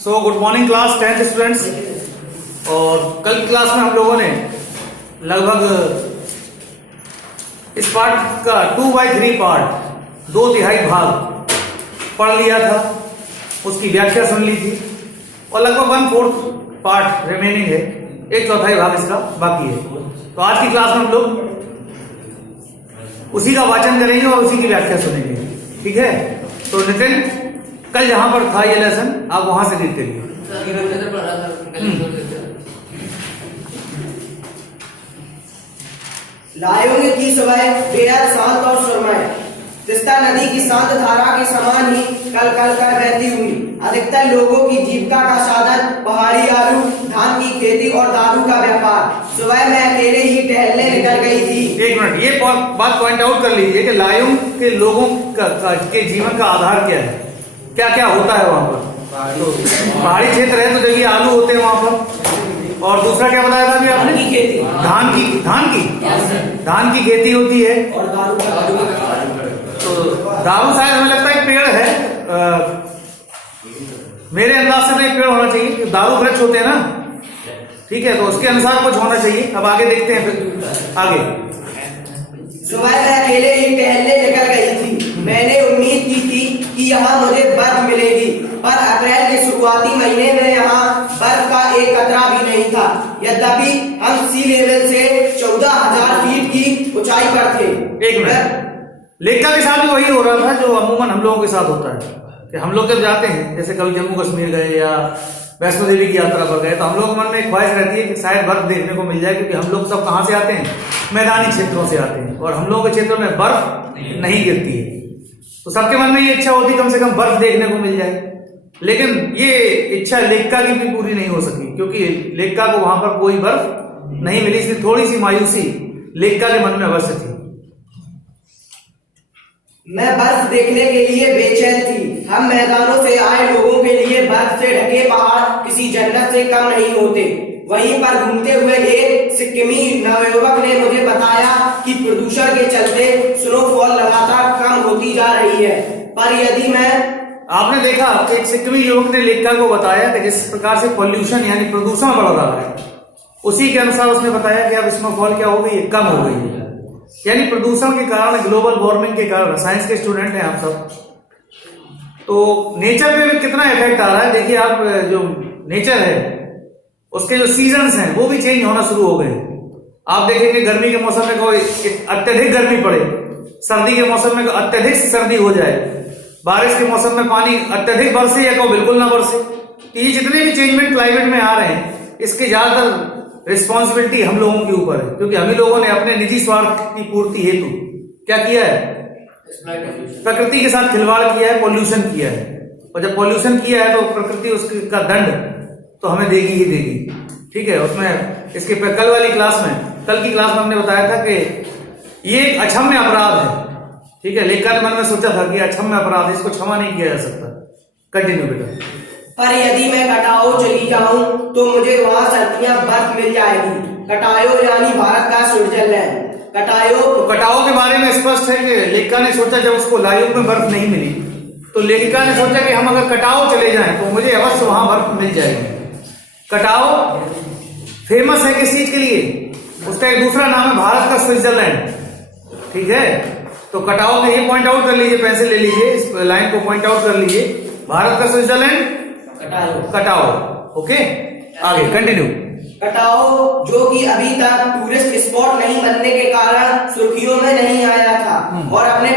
So good morning class 10th students. और कल की क्लास में हम लोगों ने लगभग इस पार्ट का 2/3 पार्ट 2/3 भाग पढ़ लिया था, उसकी व्याख्या सुन ली थी और लगभग 1/4 पार्ट रिमेनिंग है, 1/4 भाग इसका बाकी है। तो आज की क्लास में हम लोग उसी का वाचन करेंगे और उसी की व्याख्या सुनेंगे, ठीक है। तो नितिन, कल जहां पर था ये लेसन आप वहां से रीड करिए। लायुंग की सुबह बेहद शांत और सुरमय, तिस्ता नदी की शांत धारा के समान ही कल कल कर बहती हुई। अधिकतर लोगों की जीविका का साधन पहाड़ी आलू, धान की खेती और दारू का व्यापार। सुबह मैं अकेले ही टहलने निकल गई थी। एक मिनट, ये बात पॉइंट आउट कर लीजिए कि लायुंग के लोगों के जीवन का आधार क्या है, क्या क्या होता है वहां पर। तो पहाड़ी क्षेत्र है तो देखिए आलू होते हैं वहां पर, और दूसरा क्या बताया था अभी आपने? की खेती, धान की खेती होती है और दारू का। तो दारू शायद हमें लगता है पेड़ है, मेरे अंदाज से तो एक पेड़ होना चाहिए, दारू वृक्ष होते हैं ना, ठीक है। तो उसके अनुसार कुछ होना चाहिए। अब आगे देखते हैं, फिर आगे। सुबह मैं अकेले ही टहलने निकल गई थी। मैंने उम्मीद की थी कि यहाँ मुझे बर्फ मिलेगी, पर अप्रैल के शुरुआती महीने में यहाँ बर्फ का एक कतरा भी नहीं था। यद्यपि हम सी लेवल से 14,000 फीट की ऊंचाई पर थे। एक मिनट, लेखा के साथ भी वही हो रहा था जो अमूमन हम लोगों के साथ होता है कि हम लोग जब जाते हैं, जैसे कभी जम्मू कश्मीर गए या वैष्णो देवी की यात्रा पर गए, तो हम लोग मन में एक ख्वाहिश रहती है कि शायद बर्फ देखने को मिल जाए, क्योंकि हम लोग सब कहां से आते हैं, मैदानी क्षेत्रों से आते हैं, और हम लोगों के क्षेत्रों में बर्फ नहीं गिरती है। तो सबके मन में ये इच्छा होती कम से कम बर्फ देखने को मिल जाए। लेकिन ये इच्छा लेखका की भी पूरी नहीं हो सकी, क्योंकि लेखका को वहां पर कोई बर्फ नहीं मिली, इसलिए थोड़ी सी मायूसी लेखका के मन में अवश्य थी। मैं बर्फ देखने के लिए बेचैन थी। हम मैदानों से आए लोगों के लिए बर्फ से ढके पहाड़ किसी जन्नत से कम नहीं होते। वहीं पर घूमते हुए एक सिक्किमी नवयुवक ने मुझे बताया कि प्रदूषण के चलते स्नोफॉल लगातार कम होती जा रही है। पर यदि मैं आपने देखा कि एक सिक्किमी युवक ने लेखका को बताया कि जिस प्रकार से पॉल्यूशन यानी प्रदूषण बढ़ रहा है, उसी के अनुसार उसने बताया कि अब स्नोफॉल क्या हो गई है, कम हो गई है। यानी प्रदूषण के कारण, ग्लोबल वार्मिंग के कारण, साइंस के स्टूडेंट हैं आप सब, तो नेचर पे भी कितना इफेक्ट आ रहा है। देखिए आप, जो नेचर है उसके जो सीजन्स हैं वो भी चेंज होना शुरू हो गए। आप देखेंगे गर्मी के मौसम में कोई अत्यधिक गर्मी पड़े, सर्दी के मौसम में अत्यधिक सर्दी हो जाए, बारिश के मौसम में पानी अत्यधिक बरसे या कोई बिल्कुल ना बरसे। तो ये जितने भी चेंजमेंट क्लाइमेट में आ रहे हैं, इसके ज्यादातर रिस्पॉन्सिबिलिटी हम लोगों के ऊपर है, क्योंकि हम ही लोगों ने अपने निजी स्वार्थ की पूर्ति हेतु क्या किया है, प्रकृति के साथ खिलवाड़ किया है, पॉल्यूशन किया है। और जब पॉल्यूशन किया है तो प्रकृति उसका दंड तो हमें देगी ही देगी, ठीक है। उसमें इसके कल वाली क्लास में, कल की क्लास में हमने बताया था कि ये एक अक्षम्य अपराध है, ठीक है। लेखका ने मन में सोचा था कि अक्षम्य अपराध है, इसको क्षमा नहीं किया जा सकता। कंटिन्यू बेटा। पर यदि मैं कटाओ चली जाऊं तो मुझे वहां सर्दियां बर्फ मिल जाएगी। कटायो यानी भारत का स्विट्जरलैंड। कटाओ के बारे में स्पष्ट है कि लेखका ने सोचा, जब उसको लायुंग में बर्फ नहीं मिली तो लेखिका ने सोचा कि हम अगर कटाओ चले जाएं तो मुझे अवश्य वहां बर्फ मिल जाएगी। कटाओ फेमस है किस चीज के लिए? उसका एक दूसरा नाम है भारत का स्विट्जरलैंड, ठीक है। तो कटाओ में ये पॉइंट आउट कर लीजिए, पेंसिल ले लीजिए, इस लाइन को पॉइंट आउट कर लीजिए। भारत का स्विट्जरलैंड कटाओ, ओके। आगे कंटिन्यू। कटाओ जो कि अभी तक टूरिस्ट स्पॉट नहीं बनने के कारण सुर्खियों में नहीं आया था और अपने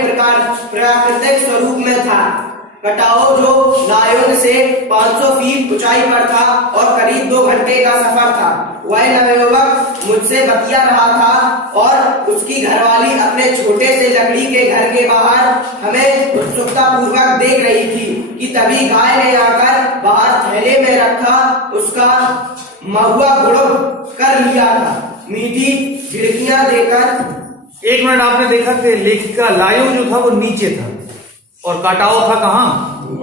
प्राकृतिक स्वरूप में था। कटाओ जो लायोन से 500 फीट ऊंचाई पर था और करीब 2 घंटे का सफर था। वह नवयुवक मुझसे बतिया रहा था और उसकी घरवाली अपने छोटे से लकड़ी के घर के बाहर हमें उत्सुकता पूर्वक देख रही थी कि तभी गाय ने आकर बाहर थैले में रखा उसका महुआ गुड़क कर लिया था। मीठी खिड़कियां देकर। एक मिनट, आपने देखा कि लेखिका लायुंग जो था वो नीचे था और कटाओ था कहां?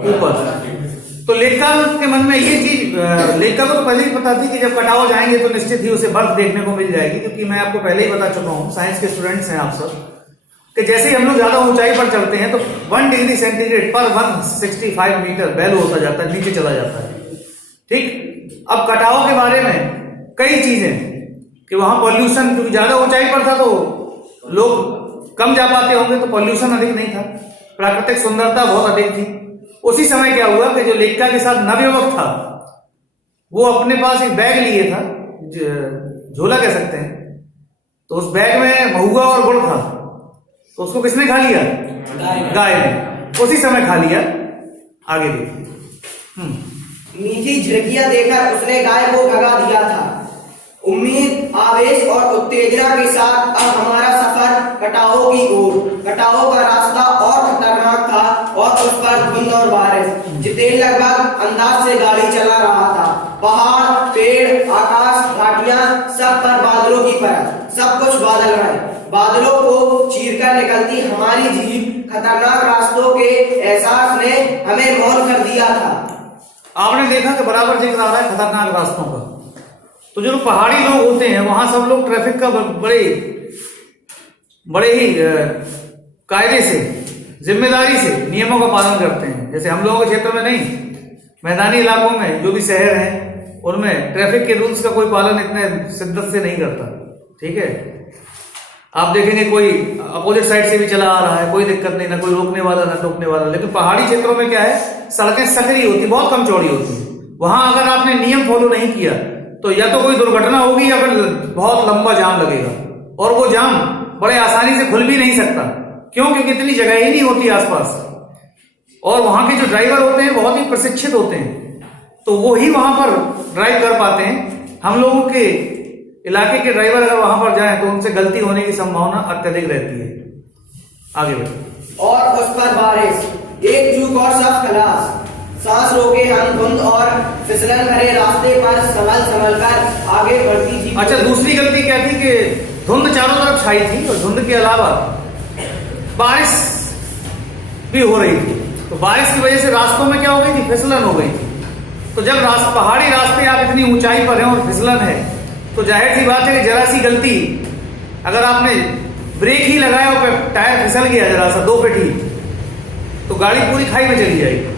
ऊपर। तो लेखका के मन में ये चीज, लेखका को तो पहले ही पता थी कि जब कटाओ जाएंगे तो निश्चित ही उसे बर्फ देखने को मिल जाएगी, क्योंकि मैं आपको पहले ही बता चुका हूं, साइंस के स्टूडेंट्स हैं आप सब, कि जैसे ही हम लोग ज्यादा ऊंचाई पर चढ़ते हैं तो 1 डिग्री सेंटीग्रेड पर 165 मीटर वैल्यू होता जाता है, नीचे चला जाता है। ठीक। अब कटाव के बारे में कई चीजें कि वहां पॉल्यूशन, क्योंकि ज्यादा ऊंचाई पर था तो लोग कम जा पाते होंगे, तो पॉल्यूशन अधिक नहीं था, प्राकृतिक सुंदरता बहुत अधिक थी। उसी समय क्या हुआ कि जो लेखिका के साथ नवयुवक था वो अपने पास एक बैग लिए था, झोला कह सकते हैं, तो उस बैग में महुआ और गुड़ था, तो उसको किसने खा लिया? गाय ने। उसी समय खा लिया। आगे देखिए। मीठी झिड़कियां देकर उसने गाय को भगा दिया था। उम्मीद, आवेश और उत्तेजना के साथ अब हमारा सफर कटाओ की ओर। कटाओ का रास्ता और खतरनाक था और उस पर धुंध और बारिश। जितेन लगभग अंदाज से गाड़ी चला रहा था। पहाड़, पेड़, आकाश, घाटियां, सब पर बादलों की परत, सब कुछ बादलमय। बादलों को चीरकर निकलती हमारी जीप खतरनाक रास्तों के एहसास ने हमें मौन कर दिया था। आपने देखा कि बराबर जिक्र आ रहा है खतरनाक रास्तों का। तो जो पहाड़ी लोग होते हैं वहां सब लोग ट्रैफिक का बड़े ही कायदे से, जिम्मेदारी से नियमों का पालन करते हैं। जैसे हम लोगों के क्षेत्र में नहीं, मैदानी इलाकों में जो भी शहर हैं उनमें ट्रैफिक के रूल्स का कोई पालन इतने शिद्दत से नहीं करता। ठीक है, आप देखेंगे कोई अपोजिट साइड से भी चला आ रहा है, कोई दिक्कत नहीं, ना कोई रोकने वाला ना टोकने वाला। लेकिन पहाड़ी क्षेत्रों में क्या है, सड़कें सकरी होती, बहुत कम चौड़ी होती है। वहां अगर आपने नियम फॉलो नहीं किया तो या तो कोई दुर्घटना होगी या फिर बहुत लंबा जाम लगेगा, और वो जाम बड़े आसानी से खुल भी नहीं सकता। क्यों? क्योंकि इतनी जगह ही नहीं होती आसपास, और वहां के जो ड्राइवर होते हैं बहुत ही प्रशिक्षित होते हैं, तो वो ही वहां पर ड्राइव कर पाते हैं। हम लोगों के इलाके के ड्राइवर अगर वहां पर जाएं तो उनसे गलती होने की संभावना अत्यधिक रहती है। आगे बढ़ो। और उस पर बारिश, एक चूक और सब खलास। सांस रोके हम धुंध और फिसलन भरे रास्ते पर संभल कर आगे बढ़ती थी। अच्छा, दूसरी गलती क्या थी कि धुंध चारों तरफ छाई थी और धुंध के अलावा बारिश भी हो रही थी, तो बारिश की वजह से रास्तों में क्या हो गई थी, फिसलन हो गई थी। तो जब पहाड़ी रास्ते आप इतनी ऊंचाई पर हैं और फिसलन है, तो जाहिर सी बात है कि जरा सी गलती, अगर आपने ब्रेक ही लगाया और टायर फिसल गया जरा सा 2 फीट ही, तो गाड़ी पूरी खाई में चली जाएगी,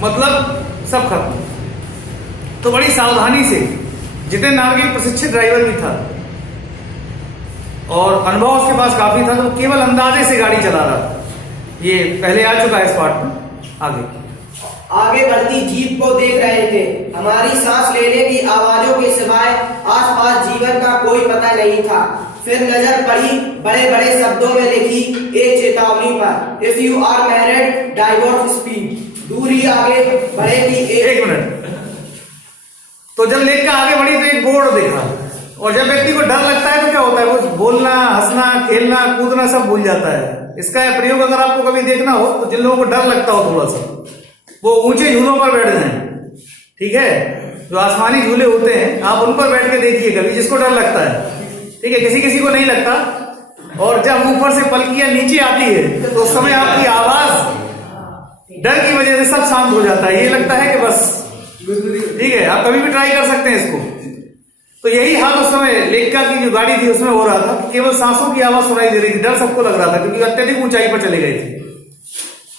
मतलब सब खत्म। तो बड़ी सावधानी से, जितेन नाम के प्रशिक्षित ड्राइवर भी था और अनुभव उसके पास काफी था, तो केवल अंदाजे से गाड़ी चला रहा था। ये पहले आ चुका है इस पार्ट में। आगे बढ़ती जीप को देख रहे थे। हमारी सांस लेने की आवाजों के सिवाय आसपास जीवन का कोई पता नहीं था। फिर नजर पड़ी बड़े बड़े शब्दों में लिखी एक चेतावनी पर, if you are married divorce speed. दूरी आगे बढ़ेगी। एक मिनट। तो जब लेकर आगे बढ़ी तो एक बोर्ड देखा, और जब व्यक्ति को डर लगता है तो क्या होता है, वो बोलना, हंसना, खेलना, कूदना सब भूल जाता है। इसका प्रयोग अगर आपको कभी देखना हो तो जिन लोगों को डर लगता हो थोड़ा सा, वो ऊंचे झूलों पर बैठ जाएं। ठीक है, जो आसमानी झूले होते हैं आप उन पर बैठ के देखिए कभी, जिसको डर लगता है। ठीक है, किसी किसी को नहीं लगता। और जब ऊपर से पलकियां नीचे आती है तो उस समय आपकी आवाज डर की वजह से सब शांत हो जाता है, ये लगता है कि बस ठीक है। आप कभी भी ट्राई कर सकते हैं इसको। तो यही हाल उस समय लेखिका की जो गाड़ी थी उसमें हो रहा था, केवल सांसों की आवाज सुनाई दे रही थी। डर सबको लग रहा था क्योंकि अत्यधिक ऊंचाई पर चले गए थे,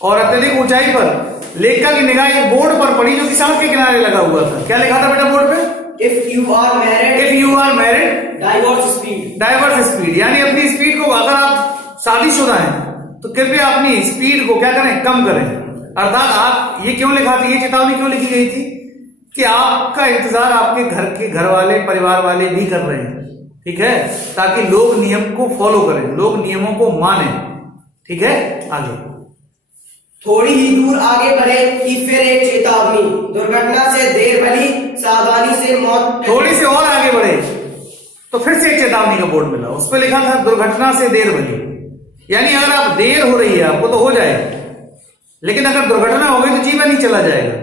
और अत्यधिक ऊंचाई पर लेखिका की निगाह एक बोर्ड पर पड़ी जो कि सड़क के किनारे लगा हुआ था। क्या लिखा था बेटा बोर्ड पे? If you are married divorce speed. यानी अपनी स्पीड को, अगर आप शादीशुदा हैं तो कृपया अपनी स्पीड को क्या करें, कम करें। अर्थात आप, ये क्यों लिखा था, ये चेतावनी क्यों लिखी गई थी कि आपका इंतजार आपके घर वाले, परिवार वाले भी कर रहे हैं। ठीक है, ताकि लोग नियम को फॉलो करें, लोग नियमों को माने। ठीक है, आगे। थोड़ी ही दूर आगे बढ़े कि फिर एक चेतावनी, दुर्घटना से देर भली, सावधानी से मौत। थोड़ी सी और आगे बढ़े तो फिर से एक चेतावनी का बोर्ड मिला, उस पर लिखा था दुर्घटना से देर भली। यानी अगर आप देर हो रही है आपको तो हो जाएगा, लेकिन अगर दुर्घटना हो गई तो जीवन ही चला जाएगा।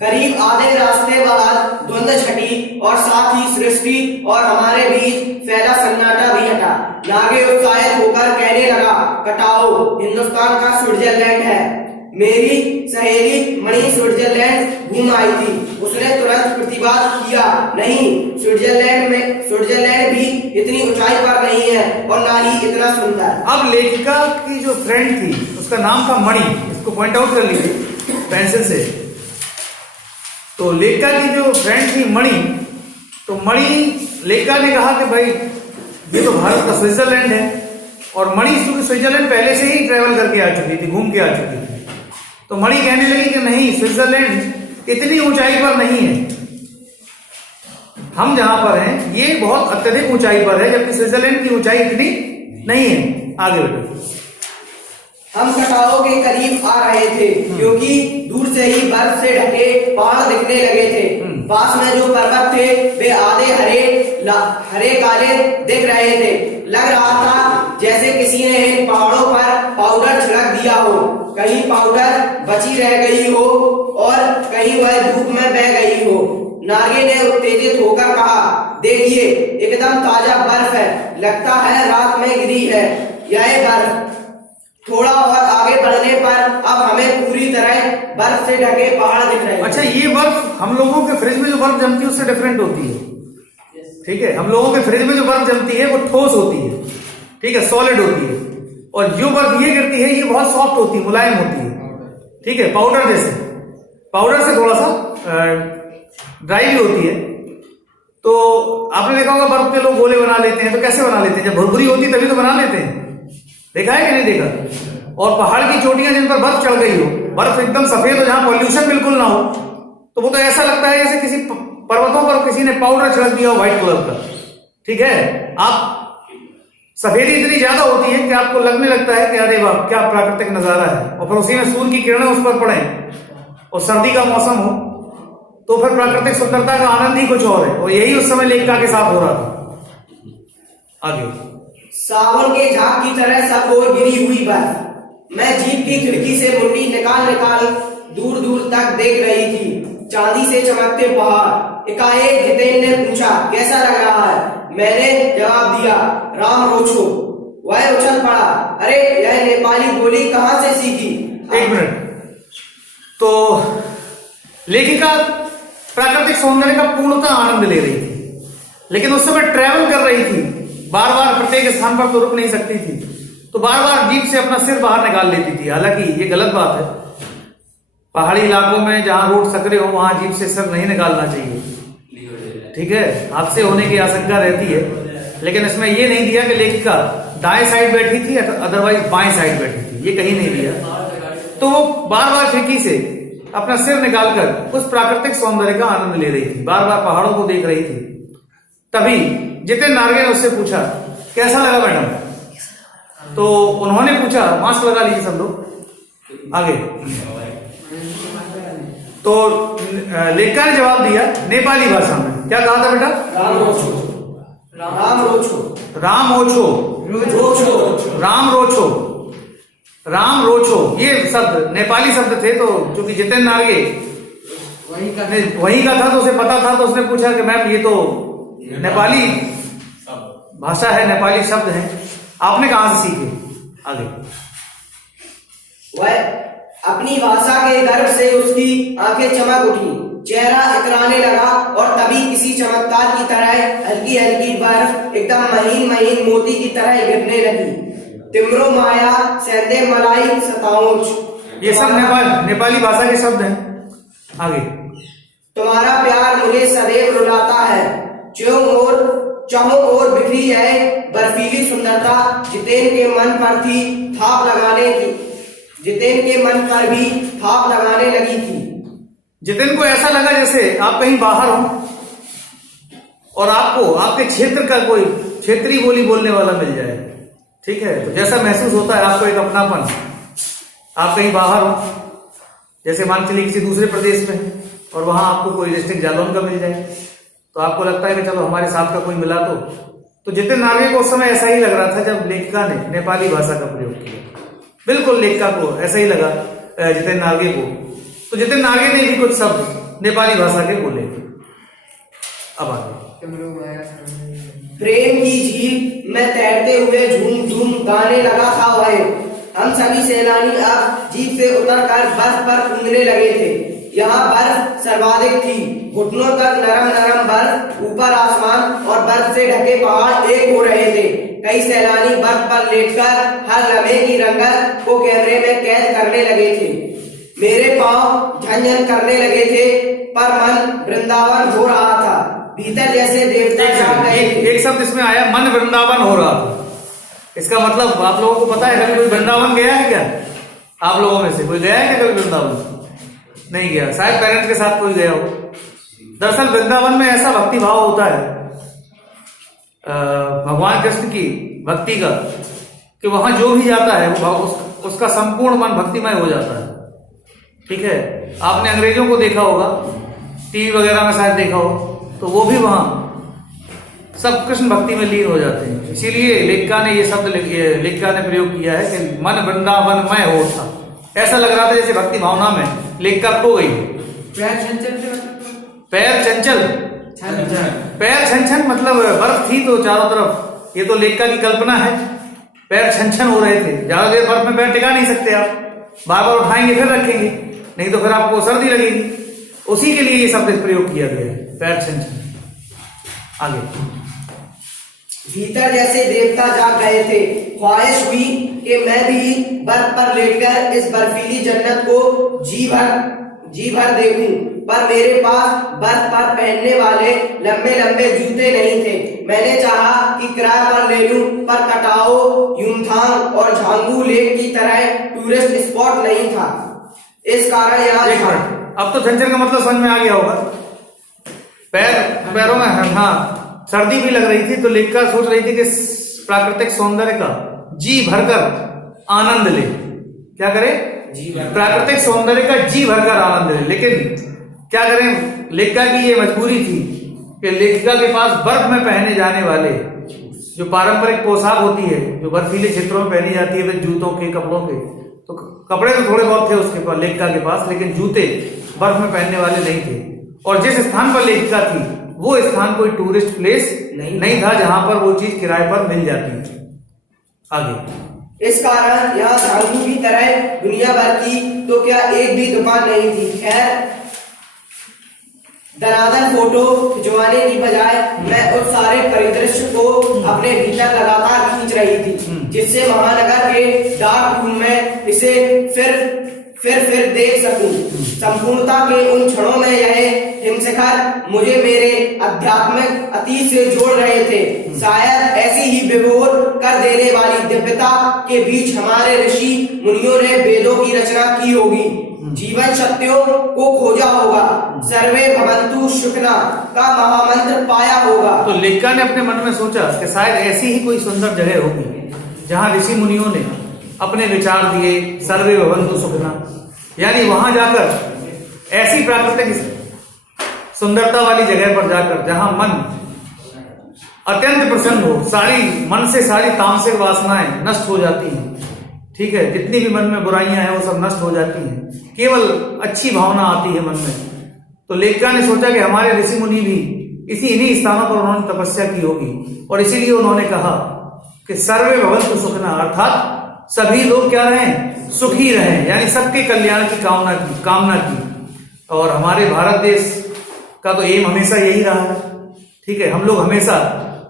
करीब आधे रास्ते बाद धुंध छटी और साथ ही सृष्टि और हमारे बीच फैला सन्नाटा भी हटा। नागे उत्साहित होकर कहने लगा, कटाओ हिंदुस्तान का स्विट्जरलैंड है। मेरी सहेली मणि स्विट्जरलैंड घूम आई थी। उसने तुरंत प्रतिवाद किया, नहीं, स्विट्जरलैंड भी इतनी ऊंचाई पर नहीं है और ना ही इतना सुंदर। अब लेखिका की जो फ्रेंड थी उसका नाम था मणि, इसको पॉइंट आउट कर लीजिए पेंसिल से। तो लेका की जो फ्रेंड थी मणि, तो मणि लेका ने कहा कि भाई ये तो भारत का स्विट्जरलैंड है, और मणि क्योंकि स्विट्जरलैंड पहले से ही ट्रेवल करके आ चुकी थी, घूम के आ चुकी थी, तो मणि कहने लगी कि नहीं, स्विट्जरलैंड इतनी ऊंचाई पर नहीं है, हम जहां पर हैं ये बहुत अत्यधिक ऊंचाई पर है, जबकि स्विट्जरलैंड की ऊंचाई इतनी नहीं है। आगे बढ़ो। हम कटाओं के करीब आ रहे थे क्योंकि दूर से ही बर्फ से ढके पहाड़ दिखने लगे थे। पास में जो पर्वत थे वे आधे हरे काले दिख रहे थे। लग रहा था जैसे किसी ने इन पहाड़ों पर पाउडर छिड़क दिया हो, कहीं पाउडर बची रह गई हो और कहीं वह धूप में बह गई हो। नार्गे ने उत्तेजित होकर कहा, देखिए एकदम ताजा बर्फ है, लगता है रात में गिरी है यह बर्फ। थोड़ा और आगे बढ़ने पर अब हमें पूरी तरह बर्फ से ढके पहाड़ दिख रहे हैं। अच्छा, ये बर्फ हम लोगों के फ्रिज में जो बर्फ जमती है उससे डिफरेंट होती है, ठीक है। हम लोगों के फ्रिज में जो बर्फ जमती है वो ठोस होती है, ठीक है, सॉलिड होती है, और जो बर्फ ये गिरती है ये बहुत सॉफ्ट होती है, मुलायम होती है, ठीक है, पाउडर जैसे, पाउडर से थोड़ा सा ड्राई भी होती है। तो आपने देखा होगा बर्फ के लोग गोले बना लेते हैं, तो कैसे बना लेते हैं, जब भुरभुरी होती है तभी तो बना लेते हैं, देखा है कि नहीं देखा। और पहाड़ की चोटियां जिन पर बर्फ चढ़ गई हो, बर्फ एकदम सफेद हो, जहां पॉल्यूशन बिल्कुल ना हो, तो वो तो ऐसा लगता है जैसे किसी पर्वतों पर किसी ने पाउडर छिड़क दिया हो व्हाइट कलर का, ठीक है। आप सफेदी इतनी ज्यादा होती है कि आपको लगने लगता है कि अरे वाह क्या प्राकृतिक नजारा है, और फिर उसी में सूर्य की किरणें उस पर पड़े और सर्दी का मौसम हो, तो फिर प्राकृतिक सुंदरता का आनंद ही कुछ और है, और यही उस समय लेखका के साथ हो रहा था। आगे। सावन के झाग की तरह सब ओर गिरी हुई बर्फ। मैं जीप की खिड़की से मुंडी निकाल दूर दूर तक देख रही थी, चांदी से चमकते पहाड़। एकाएक जितेन ने पूछा, कैसा लग रहा है? मैंने जवाब दिया, राम रोछो। वह उछल पड़ा, अरे यह नेपाली बोली कहां से सीखी? एक मिनट। तो लेखिका प्राकृतिक सौंदर्य का पूर्णतः आनंद ले रही थी, लेकिन उस समय ट्रैवल कर रही थी, बार बार प्रत्येक स्थान पर तो रुक नहीं सकती थी, तो बार बार जीप से अपना सिर बाहर निकाल लेती थी। हालांकि ये गलत बात है, पहाड़ी इलाकों में जहां रोड सकरे हो वहां जीप से सिर नहीं निकालना चाहिए, ठीक है, हादसे होने की आशंका रहती है। लेकिन इसमें ये नहीं दिया कि लेखिका दाएं साइड बैठी थी, अदरवाइज बाएं साइड बैठी थी, ये कहीं नहीं दिया। तो वो बार बार खिड़की से अपना सिर निकालकर उस प्राकृतिक सौंदर्य का आनंद ले रही थी, बार बार पहाड़ों को देख रही थी। तभी जितेन नार्गे ने उससे पूछा, कैसा लगा मैडम? तो उन्होंने पूछा, मास्क लगा लीजिए सब लोग। आगे। तो लेखका ने जवाब दिया नेपाली भाषा में, क्या कहा था बेटा? राम रोछो। राम रोछो। राम ओछो। रोछो। राम रोछो। राम रोछो, ये शब्द नेपाली शब्द थे। तो चूंकि जितेन नार्गे वही का था तो उसे पता था, तो उसने पूछा कि मैम ये तो नेपाली भाषा है, नेपाली शब्द है, आपने कहां से सीखे? आगे। वह अपनी भाषा के गर्व से उसकी आंखें चमक उठी, चेहरा इतराने लगा, और तभी किसी चमत्कार की तरह हल्की हल्की बर्फ एकदम महीन महीन मोती की तरह गिरने लगी। तिमरो माया सेंदे मलाई सताओच, ये सब नेपाली भाषा के शब्द हैं। आगे। तुम्हारा प्यार मुझे सदैव रुलाता है, चाहों ओर बिखरी है बर्फीली सुंदरता। जितेन के मन पर भी थाप लगाने लगी थी। जितेन को ऐसा लगा जैसे आप कहीं बाहर हो और आपको आपके क्षेत्र का कोई क्षेत्रीय बोली बोलने वाला मिल जाए, ठीक है, तो जैसा महसूस होता है आपको एक अपनापन। आप कहीं बाहर हो, जैसे मान चलिए किसी दूसरे प्रदेश में है और वहां आपको कोई डिस्ट्रिक्ट जालौन का मिल जाए, तो आपको लगता है कि चलो हमारे साथ का कोई मिला। तो जितेन नार्गे को उस समय ऐसा ही लग रहा था जब लेखिका ने नेपाली भाषा का प्रयोग किया। बिल्कुल लेखिका को ऐसा ही लगा, जितेन नार्गे को। तो जितेन नार्गे ने भी कुछ शब्द नेपाली भाषा के बोले। अब आगे। प्रेम की झील में तैरते हुए झूम झूम गाने लगा था वह। हम सभी सैलानी अब जीप से उतरकर बर्फ पर कूदने लगे थे। यहाँ बर्फ सर्वाधिक थी, घुटनों तक नरम नरम बर्फ, ऊपर आसमान और बर्फ से ढके पहाड़ एक हो रहे थे। कई सैलानी बर्फ पर लेटकर हर लम्हे की रंगत को कैमरे में कैद करने लगे थे। मेरे पांव झनझन करने लगे थे। पर मन वृंदावन हो रहा था। भीतर जैसे देवता जाग गए थे। एक शब्द इसमें आया, मन वृंदावन हो रहा था। इसका मतलब आप लोगों को पता है, कभी कोई वृंदावन गया है क्या? आप लोगों में से कोई गया है क्या कभी वृंदावन? नहीं गया, शायद पेरेंट्स के साथ कोई गया हो। दरअसल वृंदावन में ऐसा भक्ति भाव होता है भगवान कृष्ण की भक्ति का, कि वहां जो भी जाता है वो उसका संपूर्ण मन भक्तिमय हो जाता है। ठीक है, आपने अंग्रेजों को देखा होगा, टीवी वगैरह में शायद देखा हो, तो वो भी वहां सब कृष्ण भक्ति में लीन हो जाते हैं। इसीलिए लेखिका ने ये शब्द लेखिका ने प्रयोग किया है कि मन वृंदावनमय हो था। ऐसा लग रहा था जैसे भक्ति भावना में लेखिका खो गई। पैर चंचल, पैर छन मतलब बर्फ थी तो चारों तरफ, ये तो लेखिका की कल्पना है। पैर छन हो रहे थे, ज्यादा देर बर्फ में पैर टिका नहीं सकते आप, बार बार उठाएंगे फिर रखेंगे, नहीं तो फिर आपको सर्दी लगेगी। उसी के लिए ये शब्द प्रयोग किया गया है, पैर छन। आगे, भीतर जैसे देवता जाग गए थे। ख्वाहिश हुई कि मैं भी बर्फ पर लेटकर इस बर्फीली जन्नत को जी भर देखूं, पर मेरे पास बर्फ पर पहनने वाले लंबे लंबे जूते नहीं थे। मैंने चाहा कि किराए पर ले लूं, पर कटाओ, युमथांग और झांगू लेक की तरह टूरिस्ट स्पॉट नहीं था। इस कारण यहाँ अब तो झंझर का मतलब समझ में आ गया होगा। पैरों में हाँ सर्दी भी लग रही थी, तो लेखिका सोच रही थी कि प्राकृतिक सौंदर्य का जी भरकर आनंद ले। क्या करे? प्राकृतिक सौंदर्य का जी भरकर आनंद ले। लेकिन क्या करें, लेखिका की ये मजबूरी थी कि लेखिका के पास बर्फ में पहने जाने वाले जो पारंपरिक पोशाक होती है, जो बर्फीले क्षेत्रों में पहनी जाती है, जूतों के, कपड़ों के, तो कपड़े तो थोड़े बहुत थे उसके पास, लेखिका के पास, लेकिन जूते बर्फ में पहनने वाले नहीं थे। और जिस स्थान पर लेखिका थी वो स्थान कोई टूरिस्ट प्लेस नहीं था जहां पर वो चीज किराए पर मिल जाती थी। आगे, इस कारण यहाँ झांगू की तरह दुनिया भर की तो क्या एक भी दुकान नहीं थी। खैर, दनादन फोटो खिंचवाने की बजाय मैं उस सारे परिदृश्य को अपने भीतर लगातार खींच रही थी, जिससे महानगर के डार्क रूम में इसे फिर देख सकूं। संपूर्णता के उन क्षणों में यह हिमशिखर मुझे मेरे आध्यात्मिक अतीत से जोड़ रहे थे। शायद ऐसी ही विभोर कर देने वाली दिव्यता के बीच हमारे ऋषि मुनियों ने वेदों की रचना की होगी, जीवन सत्यों को खोजा होगा, सर्वे भवन्तु सुखिनः का महामंत्र पाया होगा। तो लेखिका ने अपने मन में सोचा कि शायद ऐसी ही कोई सुंदर जगह होगी जहां ऋषि मुनियों ने अपने विचार दिए, सर्वे भवन्तु सुखिनः, यानी वहां जाकर ऐसी प्राकृतिक सुंदरता वाली जगह पर जाकर जहां मन अत्यंत प्रसन्न हो, मन से सारी तामसिक वासनाएं नष्ट हो जाती हैं। ठीक है, जितनी भी मन में बुराइयां हैं वो सब नष्ट हो जाती हैं, केवल अच्छी भावना आती है मन में। तो लेखिका ने सोचा कि हमारे ऋषि मुनि भी इन्हीं स्थानों पर उन्होंने तपस्या की होगी, और इसीलिए उन्होंने कहा कि सर्वे भवन्तु सुखिनः, अर्थात सभी लोग क्या रहें, सुखी रहें, यानी सबके कल्याण की कामना की। और हमारे भारत देश का तो एम हमेशा यही रहा है। ठीक है, हम लोग हमेशा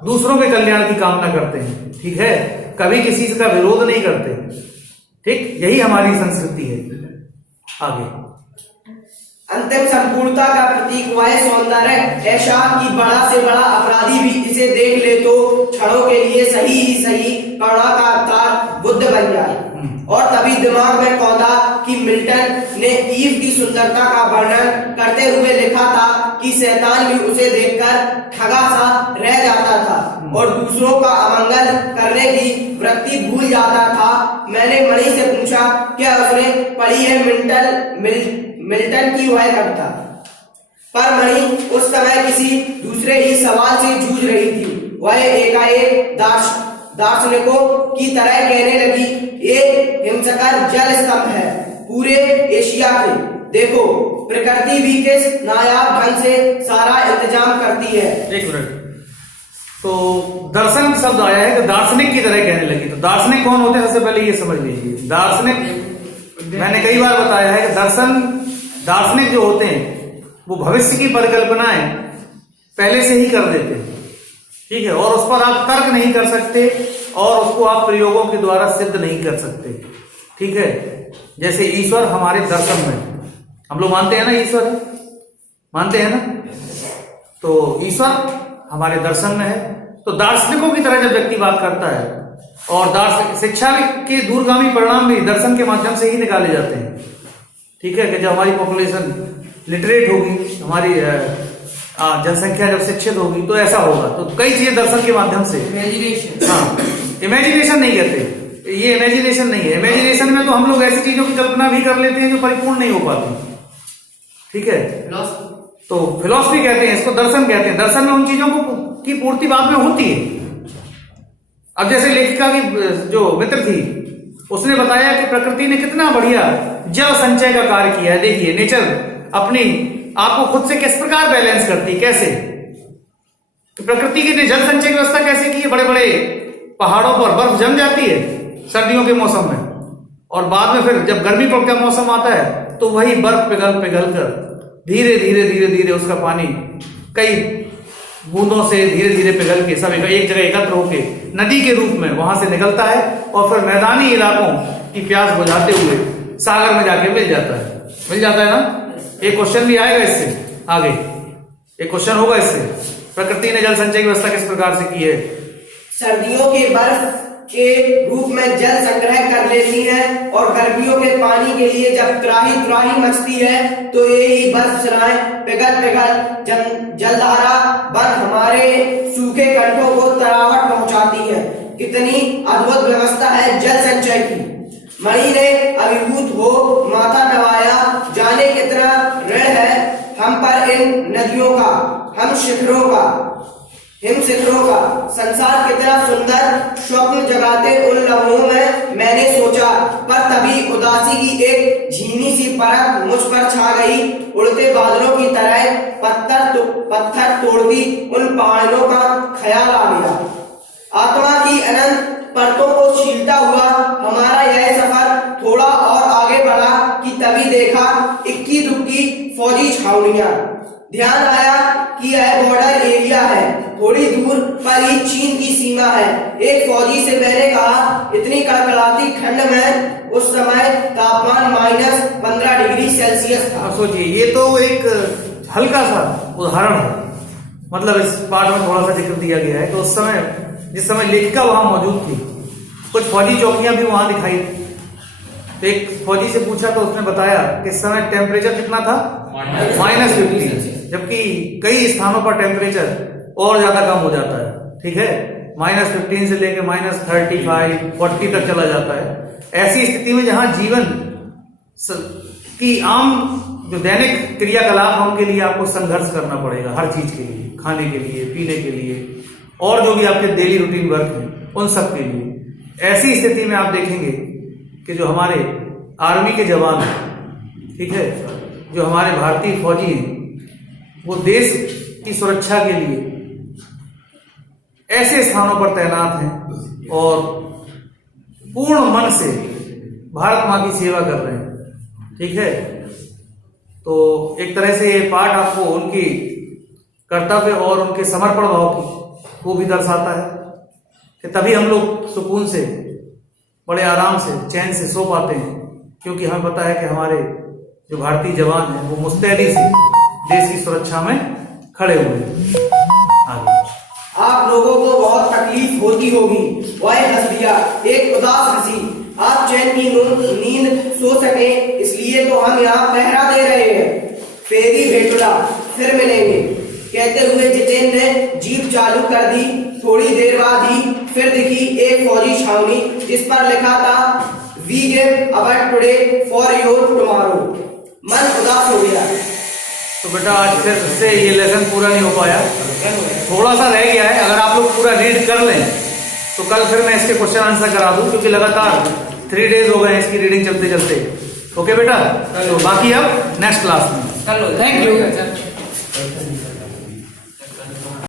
दूसरों के कल्याण की कामना करते हैं। ठीक है, कभी किसी का विरोध नहीं करते। ठीक, यही हमारी संस्कृति है। आगे, अंतिम संपूर्णता का प्रतीक वह सौंदर्य ऐसा कि बड़ा से बड़ा अपराधी भी इसे देख ले तो क्षणों के लिए सही करुणा का अवतार बुद्ध बन जाए। और तभी दिमाग में कौंधा कि मिल्टन ने ईव की सुंदरता का वर्णन करते हुए लिखा था कि शैतान भी उसे देखकर ठगा सा रह जाता था और दूसरों का अमंगल करने की वृत्ति भूल जाता था। मैंने मणि से पूछा, क्या उसने पढ़ी है मिल्टन की वह कविता? पर मणि उस समय किसी दूसरे ही सवाल से जूझ रही थी। वह एकाएक दार्शनिकों की तरह कहने लगी, ये हिमशिखर जल स्तंभ है पूरे एशिया के। देखो, प्रकृति भी किस नायाब ढंग से सारा इंतजाम करती है। एक मिनट, तो दर्शन शब्द आया है कि दार्शनिक की तरह कहने लगी। तो दार्शनिक कौन होते हैं, सबसे पहले ये समझ लीजिए। दार्शनिक, मैंने कई बार बताया है कि दार्शनिक जो होते हैं वो भविष्य की परिकल्पनाएं पहले से ही कर देते हैं। ठीक है, और उस पर आप तर्क नहीं कर सकते और उसको आप प्रयोगों के द्वारा सिद्ध नहीं कर सकते। ठीक है, जैसे ईश्वर हमारे दर्शन में, हम लोग मानते हैं ना ईश्वर है, मानते हैं ना? तो ईश्वर हमारे दर्शन में है। तो दार्शनिकों की तरह जब व्यक्ति बात करता है, और शिक्षा के दूरगामी परिणाम भी दर्शन के माध्यम से ही निकाले जाते हैं। ठीक है, कि जब हमारी पॉपुलेशन लिटरेट होगी, हमारी जनसंख्या जब शिक्षित होगी, तो ऐसा होगा। तो कई चीजें दर्शन के माध्यम से, इमेजिनेशन, हाँ, इमेजिनेशन नहीं कहते, ये इमेजिनेशन नहीं है। इमेजिनेशन में तो हम लोग ऐसी चीजों की कल्पना भी कर लेते हैं जो परिपूर्ण नहीं हो पाती। ठीक है, तो फिलॉसफी कहते हैं इसको, दर्शन कहते हैं। दर्शन में उन चीजों की पूर्ति बाद में होती है। अब जैसे लेखिका की जो मित्र थी, उसने बताया कि प्रकृति ने कितना बढ़िया जल संचय का कार्य किया है। देखिए, नेचर अपनी आपको खुद से किस प्रकार बैलेंस करती, कैसे तो प्रकृति की ने जल संचय की व्यवस्था कैसे की है। बड़े बड़े पहाड़ों पर बर्फ जम जाती है सर्दियों के मौसम में, और बाद में फिर जब गर्मी का मौसम आता है तो वही बर्फ पिघल कर धीरे धीरे उसका पानी कई बूंदों से धीरे धीरे पिघल के सब एक जगह एकत्र होके नदी के रूप में वहां से निकलता है, और फिर मैदानी इलाकों की प्यास बुझाते हुए सागर में जाके मिल जाता है ना। एक क्वेश्चन भी आएगा इससे आगे, एक क्वेश्चन होगा इससे, प्रकृति ने जल संचय की व्यवस्था किस प्रकार से की है। सर्दियों के बर्फ के रूप में जल संग्रह कर लेती है, और गर्मियों के पानी के लिए जब त्राही मचती है तो यही बर्फ सराय पिघल जलधारा बन हमारे सूखे कंठों को तरावट पहुंचाती है। कितनी अद्भुत व्यवस्था है जल संचय की। मणि ने अभिभूत हो माथा नवाया, जाने कितना ऋण है हम पर इन नदियों का, हिम शिखरों का। संसार कितना सुंदर स्वप्न जगाते उन लम्हों में मैंने सोचा, पर तभी उदासी की एक झीनी सी परत मुझ पर छा गई। उड़ते बादलों की तरह पत्थर तोड़ती उन पहाड़ों का ख्याल आ गया। आत्मा की अनंत परतों को छीलता हुआ हमारा यह सफर थोड़ा और आगे बढ़ा कि तभी देखा इक्की दुक्की फौजी छावनियां। ध्यान आया कि यह बॉर्डर एरिया है, थोड़ी दूर पर ही चीन की सीमा है। एक फौजी से मैंने कहा, इतनी कड़कड़ाती ठंड में उस समय तापमान -15 डिग्री सेल्सियस था। अब सोचिए, ये तो एक हल्का सा उदाहरण है, मतलब इस पाठ में थोड़ा सा जिक्र दिया गया है। तो उस समय जिस समय लेखिका वहां मौजूद थी, कुछ फौजी चौकियां भी वहां दिखाई थी। तो एक फौजी से पूछा तो उसने बताया कि इस समय टेम्परेचर कितना था, -50, जबकि कई स्थानों पर टेम्परेचर और ज्यादा कम हो जाता है। ठीक है, -15 से लेकर -35, 40 तक चला जाता है। ऐसी स्थिति में जहां जीवन की आम जो दैनिक क्रियाकलाप है उनके लिए आपको संघर्ष करना पड़ेगा, हर चीज के लिए, खाने के लिए, पीने के लिए, और जो भी आपके डेली रूटीन वर्क है उन सब के लिए। ऐसी स्थिति में आप देखेंगे कि जो हमारे आर्मी के जवान हैं, ठीक है, जो हमारे भारतीय फौजी हैं, वो देश की सुरक्षा के लिए ऐसे स्थानों पर तैनात हैं और पूर्ण मन से भारत मां की सेवा कर रहे हैं। ठीक है, तो एक तरह से ये पाठ आपको उनकी कर्तव्य और उनके समर्पण भाव को भी दर्शाता है कि तभी हम लोग सुकून से, बड़े आराम से, चैन से सो पाते हैं, क्योंकि हमें पता है कि हमारे जो भारतीय जवान हैं वो मुस्तैदी से देश की सुरक्षा में खड़े हुए हैं। आगे आप लोगों को बहुत तकलीफ होती होगी। वह हंस दिया, एक उदास हंसी। आप चैन की नींद सो सके इसलिए तो हम यहाँ पहरा दे रहे हैं। फेरी भेटुला, फिर मिलेंगे कहते हुए जितेन ने जीप चालू कर दी। थोड़ी देर बाद ही फिर दिखी एक फौजी छावनी जिस पर लिखा था, we give our today for your tomorrow. मन उदास हो गया। तो बेटा आज फिर से ये लेसन पूरा नहीं हो पाया, थोड़ा सा रह गया है। अगर आप लोग पूरा रीड कर लें तो कल फिर मैं इसके क्वेश्चन आंसर करा दूं, क्योंकि लगातार 3 डेज हो गए इसकी रीडिंग चलते चलते। ओके बेटा, तो बाकी अब नेक्स्ट क्लास में। Thank you.